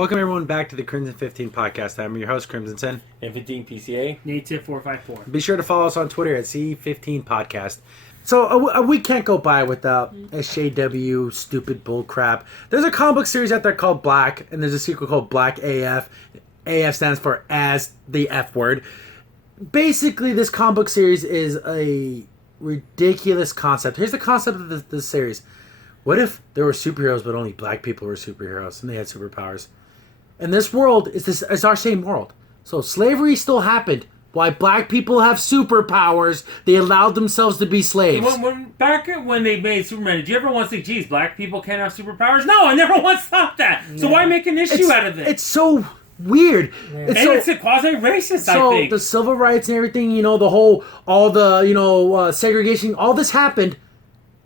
Welcome everyone back to the Crimson 15 podcast. I'm your host, Crimson Sen. And 15 PCA. Native 454. Be sure to follow us on Twitter at C15 Podcast. So a week can't go by without SJW stupid bull crap. There's a comic book series out there called Black, and there's a sequel called Black AF. AF stands for as the F word. Basically, this comic book series is a ridiculous concept. Here's the concept of this series. What if there were superheroes, but only black people were superheroes, and they had superpowers? And this world is our same world. So slavery still happened. Why black people have superpowers? They allowed themselves to be slaves. Back when they made Superman, did you ever once think, geez, black people can't have superpowers? No, I never once thought that. So why make an issue out of it? It's so weird. Yeah. It's a quasi-racist, I think. So the civil rights and everything, segregation, all this happened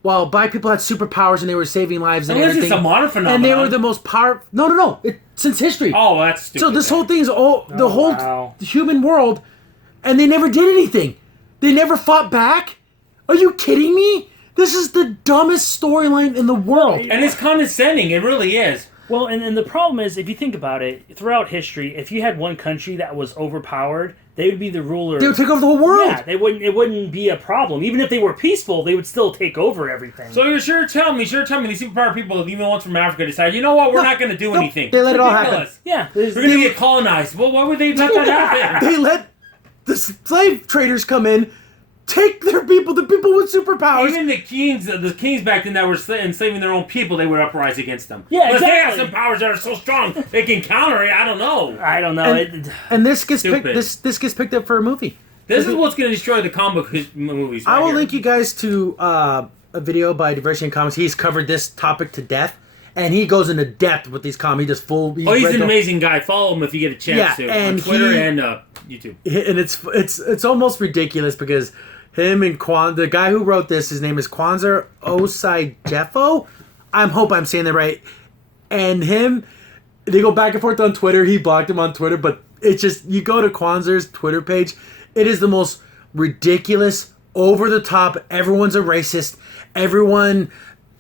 while black people had superpowers and they were saving lives and everything. It's a modern phenomenon. And they were the most powerful. No. Since history. Oh, that's stupid. So this whole thing is the whole human world, and they never did anything. They never fought back. Are you kidding me? This is the dumbest storyline in the world. And it's condescending. It really is. Well, and the problem is, if you think about it, throughout history, if you had one country that was overpowered, they would be the ruler. They would take over the whole world. Yeah, it wouldn't be a problem. Even if they were peaceful, they would still take over everything. So you're sure tell me these superpower people, even ones from Africa, decide, you know what, we're not going to do anything. They let it all happen. Yeah. We're going to get colonized. Well, why would they let that happen? They let the slave traders come in, take their people, the people with superpowers. Even the kings back then that were enslaving their own people, they would uprise against them. Yeah, exactly. exactly. They have some powers that are so strong they can counter it. I don't know. And this gets this gets picked up for a movie. This is what's going to destroy the comic book movies. I will link you guys to a video by Diversity in Comics. He's covered this topic to death, and he goes into depth with these comics. He's an amazing guy. Follow him if you get a chance to. And on Twitter and YouTube. And it's almost ridiculous because him and Kwanza, the guy who wrote this, his name is Kwanza Osajyefo. I hope I'm saying that right. And him, they go back and forth on Twitter. He blocked him on Twitter, but it's just, you go to Kwanza's Twitter page, it is the most ridiculous, over the top. Everyone's a racist. Everyone's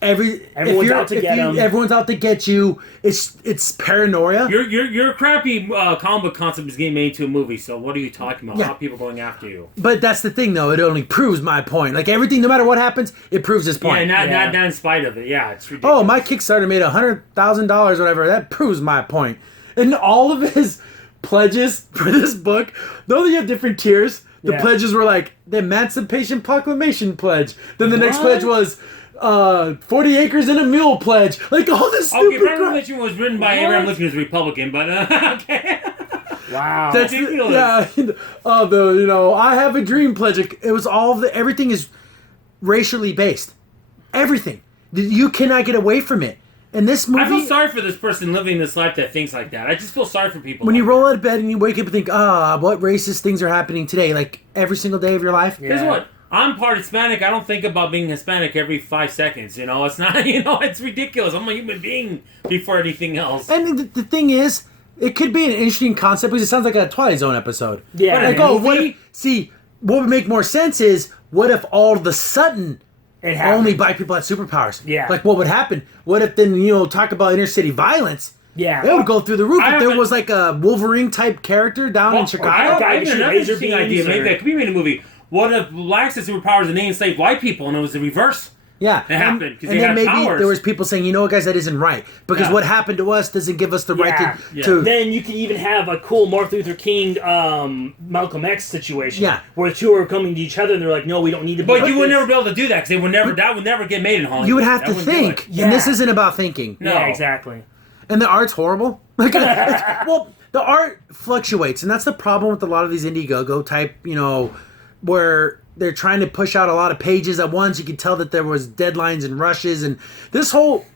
out to get him. Everyone's out to get you. It's paranoia. Your crappy comic book concept is getting made into a movie. So what are you talking about? Yeah. How are people going after you? But that's the thing, though. It only proves my point. Like everything, no matter what happens, it proves his point. Yeah, not in spite of it. Yeah, it's ridiculous. Oh, my Kickstarter made $100,000, whatever. That proves my point. And all of his pledges for this book, though you have different tiers, the pledges were like the Emancipation Proclamation pledge. Then the next pledge was 40 acres and a mule pledge. Like all this stupid crap. Proclamation was written by Abraham Lincoln, who's a Republican, but okay. Wow. That's ridiculous. I have a dream pledge. It was everything is racially based. Everything. You cannot get away from it. And this movie, I feel sorry for this person living this life that thinks like that. I just feel sorry for people. When you roll out of bed and you wake up and think, what racist things are happening today? Like every single day of your life. Here's what. I'm part Hispanic. I don't think about being Hispanic every 5 seconds. It's not, it's ridiculous. I'm a human being before anything else. And the thing is, it could be an interesting concept because it sounds like a Twilight Zone episode. Yeah. What would make more sense is, what if all of a sudden only black people had superpowers? Yeah. Like, what would happen? What if then, talk about inner city violence? Yeah. It would go through the roof if there was like a Wolverine-type character down in Chicago. I have another interesting idea. Maybe that could be made a movie. What if blacks had superpowers and they enslaved white people and it was the reverse? Yeah. It happened because they had had maybe powers. There was people saying, guys, that isn't right. Because what happened to us doesn't give us the right to... Then you could even have a cool Martin Luther King, Malcolm X situation. Yeah. Where the two are coming to each other and they're like, no, we don't need to be But you would never be able to do that because that would never get made in Hollywood. You would have to think. And this isn't about thinking. No. Yeah, exactly. And the art's horrible. The art fluctuates. And that's the problem with a lot of these Indiegogo type, where they're trying to push out a lot of pages at once. You can tell that there was deadlines and rushes, and this whole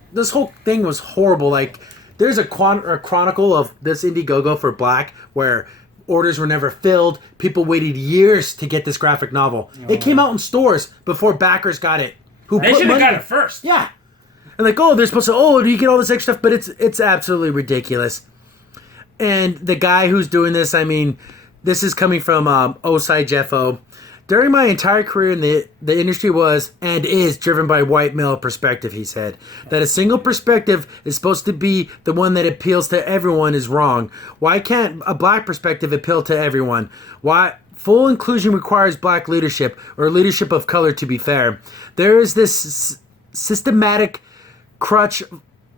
thing was horrible. Like, there's a chronicle of this Indiegogo for Black where orders were never filled. People waited years to get this graphic novel. Oh. It came out in stores before backers got it. They should have got it first. Yeah. And like, they're supposed to, do you get all this extra stuff? But it's absolutely ridiculous. And the guy who's doing this, this is coming from Osajyefo. During my entire career in the industry was and is driven by white male perspective, he said. That a single perspective is supposed to be the one that appeals to everyone is wrong. Why can't a black perspective appeal to everyone? Why? Full inclusion requires black leadership, or leadership of color to be fair. There is this systematic crutch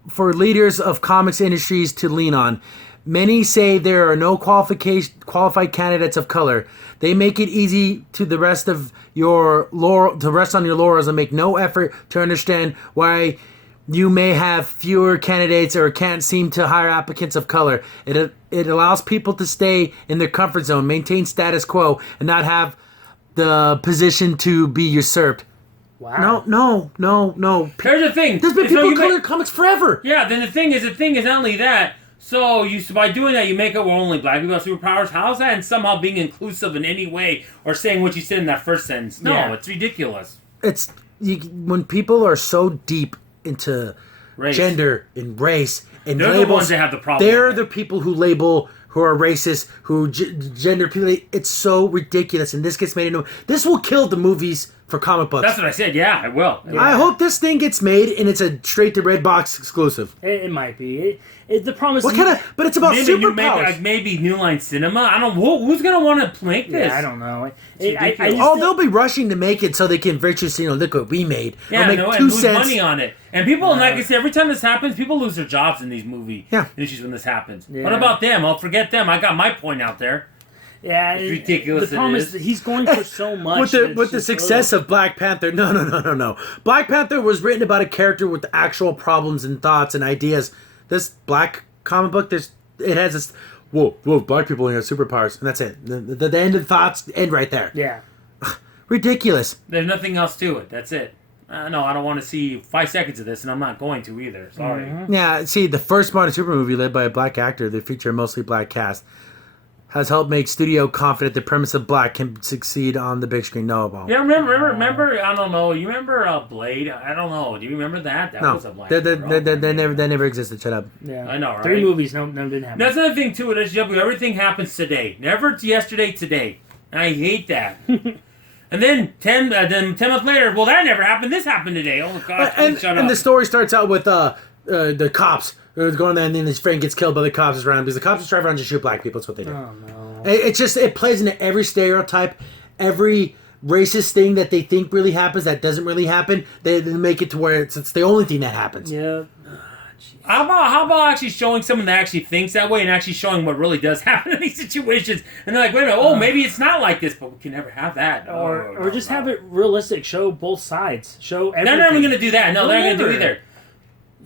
for leaders of comics industries to lean on. Many say there are no qualified candidates of color. They make it easy to the rest of your to rest on your laurels and make no effort to understand why you may have fewer candidates or can't seem to hire applicants of color. It allows people to stay in their comfort zone, maintain status quo, and not have the position to be usurped. Wow. No. Here's the thing. There's been people coloring comics forever. Yeah, then the thing is not only that. So by doing that, you make it where only black people have superpowers. How's that? And somehow being inclusive in any way, or saying what you said in that first sentence? No, It's ridiculous. When people are so deep into gender and race and they're labels, the ones that have the problem. They're the people who label, who are racist, who gender people. It's so ridiculous, and this gets made into. This will kill the movies for comic books. That's what I said. Yeah, it will. Yeah. I hope this thing gets made and it's a straight to red box exclusive. It might be. The problem is, but it's about superpowers. Maybe New Line Cinema. I don't know who's gonna want to make this. Yeah, I don't know. They'll be rushing to make it so they can virtuously, look what we made. Yeah, make and 2 lose cents. money on it. And people, like I say, every time this happens, people lose their jobs in these movie issues when this happens. Yeah. What about them? I'll forget them. I got my point out there. Yeah, it's ridiculous. The problem is that he's going for so much. with the success of Black Panther, no. Black Panther was written about a character with actual problems and thoughts and ideas. This black comic book, it has this. Whoa! Black people have superpowers, and that's it. The end of the thoughts end right there. Yeah, ridiculous. There's nothing else to it. That's it. No, I don't want to see 5 seconds of this, and I'm not going to either. Sorry. Mm-hmm. Yeah, see, the first modern super movie led by a black actor that featured a mostly black cast has helped make studio confident the premise of black can succeed on the big screen. No, it won't. Yeah, remember, I don't know, you remember Blade? I don't know. Do you remember that? That was a black they never existed. Shut up. Yeah. I know, right? 3 movies, no didn't happen. That's another thing, too, with SJW. Everything happens today. Never yesterday, today. And I hate that. And then 10 months later, well, that never happened. This happened today. Oh, God, shut up. And the story starts out with the cops. Going there, and then his friend gets killed by the cops around because the cops just drive around and just shoot black people. That's what they do. Oh, no. It plays into every stereotype, every racist thing that they think really happens that doesn't really happen. They make it to where it's the only thing that happens. Yeah. How about actually showing someone that actually thinks that way and actually showing what really does happen in these situations? And they're like, wait a minute, maybe it's not like this, but we can never have that. Or just have it realistic. Show both sides. Show everything. They're never going to do that. No, they're not going to do either.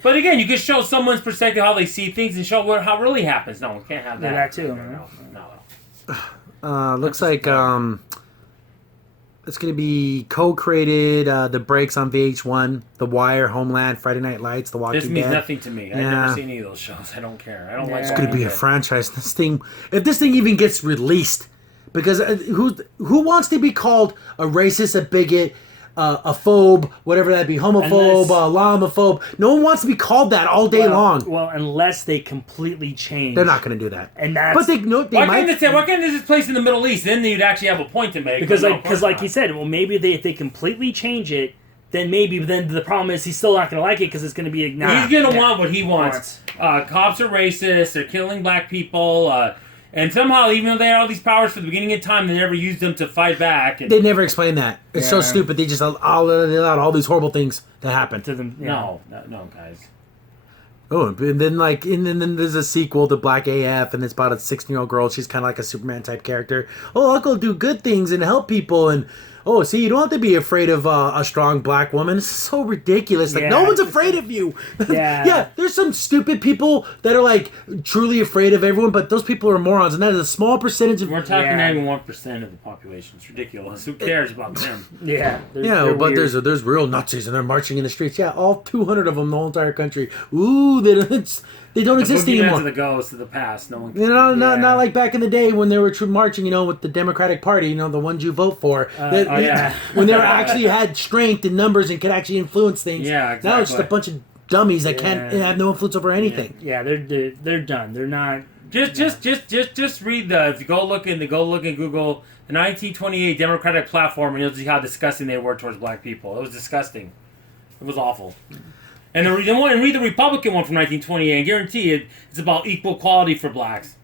But again, you can show someone's perspective, how they see things, and show how it really happens. No, we can't have that. Yeah, that too. No. Looks like it's going to be co-created. The breaks on VH1, The Wire, Homeland, Friday Night Lights, The Walking Dead. This means nothing to me. I've never seen any of those shows. I don't care. I don't like. It's going to be a franchise. If this thing even gets released, because who wants to be called a racist, a bigot, a phobe, whatever that be, homophobe, Islamophobe. No one wants to be called that all day long. Well, unless they completely change. They're not going to do that. And that's. But they why can't this place in the Middle East? Then you'd actually have a point to make. Because like he said, well, maybe if they completely change it, then the problem is he's still not going to like it because it's going to be he's going to want what he wants. Cops are racist. They're killing black people. And somehow, even though they had all these powers for the beginning of time, they never used them to fight back. And they never explained that. It's so stupid. They just allowed all these horrible things to happen to them. Yeah. No, guys. Oh, and then there's a sequel to Black AF, and it's about a 16-year-old girl. She's kind of like a Superman type character. Oh, I'll go do good things and help people, and see, you don't have to be afraid of a strong black woman. It's so ridiculous. Like, no one's afraid of you. Yeah, there's some stupid people that are, like, truly afraid of everyone, but those people are morons, and that is a small percentage of... We're talking not even 1% of the population. It's ridiculous. Who cares about them? Yeah. But weird. there's real Nazis, and they're marching in the streets. Yeah, all 200 of them, the whole entire country. Ooh, they don't exist anymore. The ghosts of the past. No one can. Not like back in the day when they were marching, with the Democratic Party, the ones you vote for. When they actually had strength in numbers and could actually influence things. Yeah, exactly. Now it's just a bunch of dummies that can't have no influence over anything. Yeah, they're done. They're not Just read the. If you go look in Google the 1928 Democratic platform, and you'll see how disgusting they were towards black people. It was disgusting. It was awful. And read the Republican one from 1928, and guarantee it's about equal equality for blacks.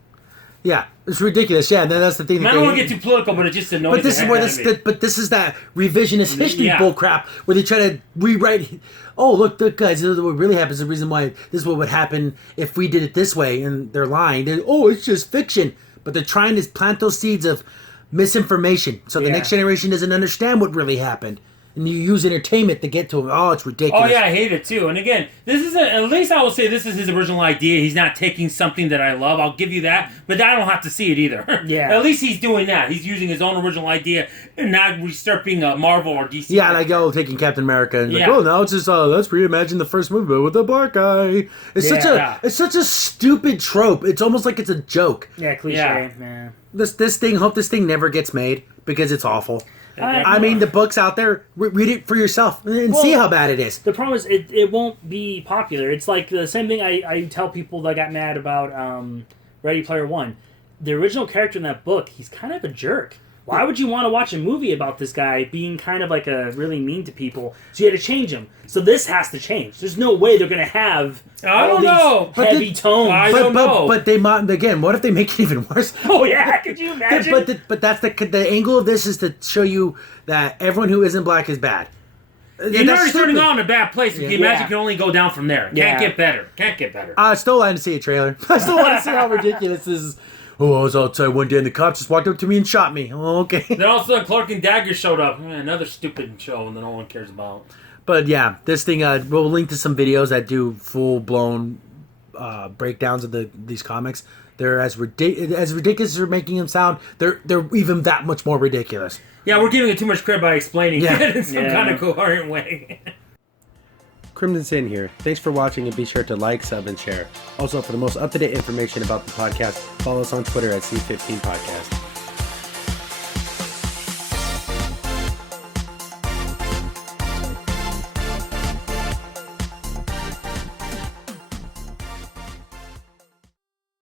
Yeah, it's ridiculous. Yeah, and then that's the thing. I don't want to get too political, but it just annoys But this is where this is that revisionist history bullcrap where they try to rewrite. Oh, look, guys, this is what really happens. The reason why this is what would happen if we did it this way, and they're lying. It's just fiction. But they're trying to plant those seeds of misinformation, so the next generation doesn't understand what really happened. And you use entertainment to get to him. Oh, it's ridiculous. Oh, yeah, I hate it, too. And again, at least I will say this is his original idea. He's not taking something that I love. I'll give you that. But I don't have to see it either. Yeah. At least he's doing that. He's using his own original idea and not usurping Marvel or DC. Yeah, like, taking Captain America and now it's just, let's reimagine the first movie but with a black guy. It's such a stupid trope. It's almost like it's a joke. Yeah, cliche, man. Hope this thing never gets made because it's awful. I mean, the book's out there. Read it for yourself and see how bad it is. The problem is it won't be popular. It's like the same thing I tell people that got mad about Ready Player One. The original character in that book, he's kind of a jerk. Why would you want to watch a movie about this guy being kind of like a really mean to people? So you had to change him. So this has to change. There's no way they're going to have heavy tones. I don't know. But they might, again, what if they make it even worse? Oh, yeah. Could you imagine? But that's the angle of this is to show you that everyone who isn't black is bad. You're already starting out in a bad place. The magic can only go down from there. Can't get better. I still want to see a trailer. I still want to see how ridiculous this is. Oh, I was outside one day and the cops just walked up to me and shot me. Oh, okay. Then all of a sudden, Clark and Dagger showed up. Another stupid show that no one cares about. But yeah, this thing, we'll link to some videos that do full-blown breakdowns of these comics. They're as ridiculous as we're making them sound. They're even that much more ridiculous. Yeah, we're giving it too much credit by explaining it in some kind of coherent way. Crimson Sin here. Thanks for watching and be sure to like, sub, and share. Also, for the most up-to-date information about the podcast, follow us on Twitter at C15 Podcast.